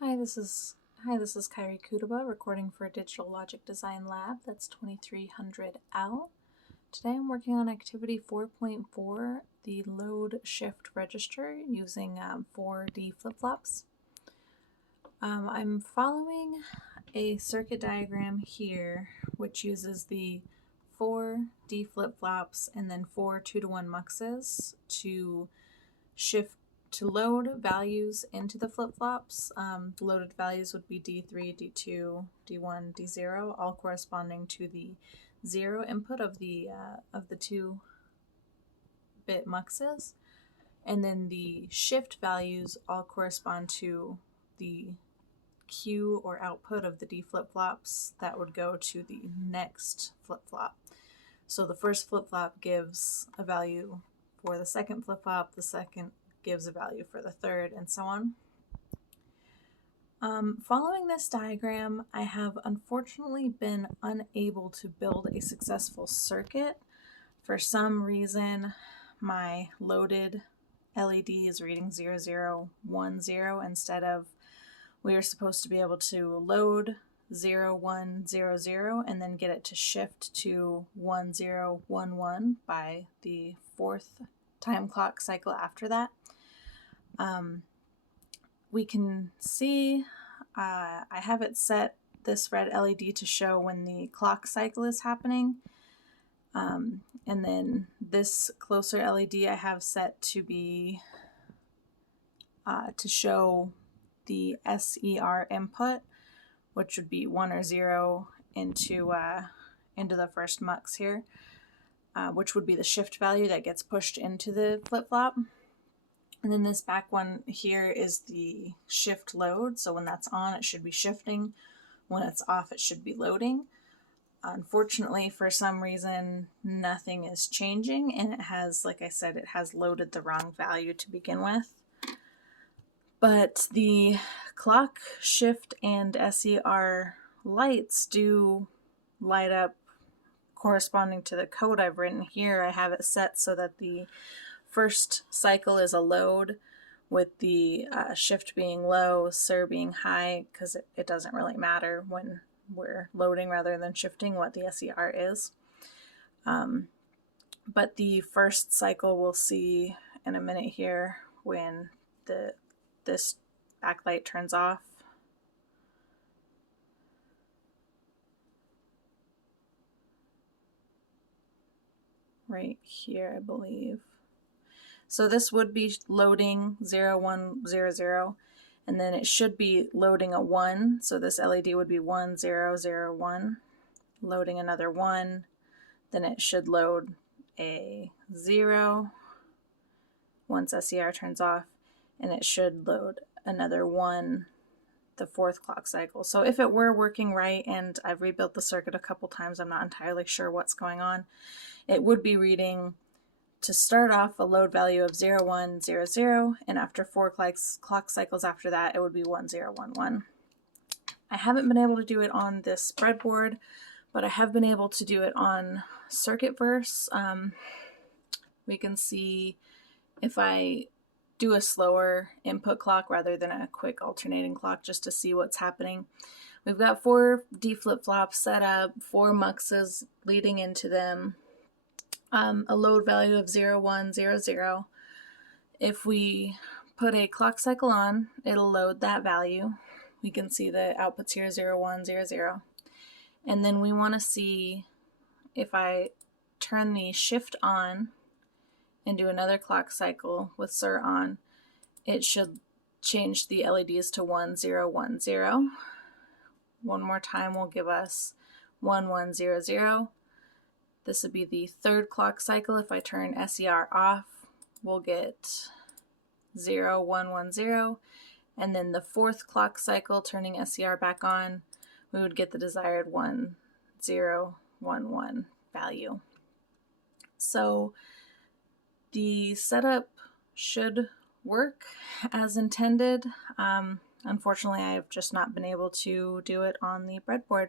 Hi, this is Kyrie Kudaba recording for Digital Logic Design Lab. That's 2300L. Today I'm working on activity 4.4, the load shift register using 4D flip-flops. I'm following a circuit diagram here which uses the 4D flip-flops and then 4 2-to-1 muxes to load values into the flip-flops. The loaded values would be D3, D2, D1, D0, all corresponding to the 0 input of the 2-bit muxes. And then the shift values all correspond to the Q or output of the D flip-flops that would go to the next flip-flop. So the first flip-flop gives a value for the second flip-flop, the second gives a value for the third, and so on. Following this diagram, I have unfortunately been unable to build a successful circuit. For some reason, my loaded LED is reading 0010 instead of, we are supposed to be able to load 0100 and then get it to shift to 1011 by the fourth time clock cycle after that. We can see I have it set, this red LED, to show when the clock cycle is happening. And then this closer LED I have set to be to show the SER input, which would be 1 or 0 into the first mux here, which would be the shift value that gets pushed into the flip-flop. And then this back one here is the shift load. So when that's on, it should be shifting. When it's off, it should be loading. Unfortunately, for some reason, nothing is changing, and it has, like I said, it has loaded the wrong value to begin with. But the clock, shift, and SER lights do light up corresponding to the code I've written here. I have it set so that the first cycle is a load, with the shift being low, SER being high, because it doesn't really matter when we're loading rather than shifting what the SER is. But the first cycle we'll see in a minute here when this backlight turns off. Right here, I believe. So this would be loading 0100, and then it should be loading a 1. So this LED would be 1001, loading another 1. Then it should load a 0 once SER turns off, and it should load another 1 the fourth clock cycle. So if it were working right, and I've rebuilt the circuit a couple times, I'm not entirely sure what's going on, it would be reading, to start off, a load value of 0100, and after 4 clock cycles after that, it would be 1011. I haven't been able to do it on this breadboard, but I have been able to do it on Circuitverse. We can see if I do a slower input clock rather than a quick alternating clock, just to see what's happening. We've got 4 D flip-flops set up, 4 muxes leading into them, a load value of 0100. If we put a clock cycle on, it'll load that value. We can see the outputs here, 0100. And then we want to see, if I turn the shift on and do another clock cycle with SER on, it should change the LEDs to 1010. One more time will give us 1100. This would be the third clock cycle. If I turn SER off, we'll get 0110. And then the fourth clock cycle, turning SER back on, we would get the desired 1011 value. So the setup should work as intended. Unfortunately, I have just not been able to do it on the breadboard.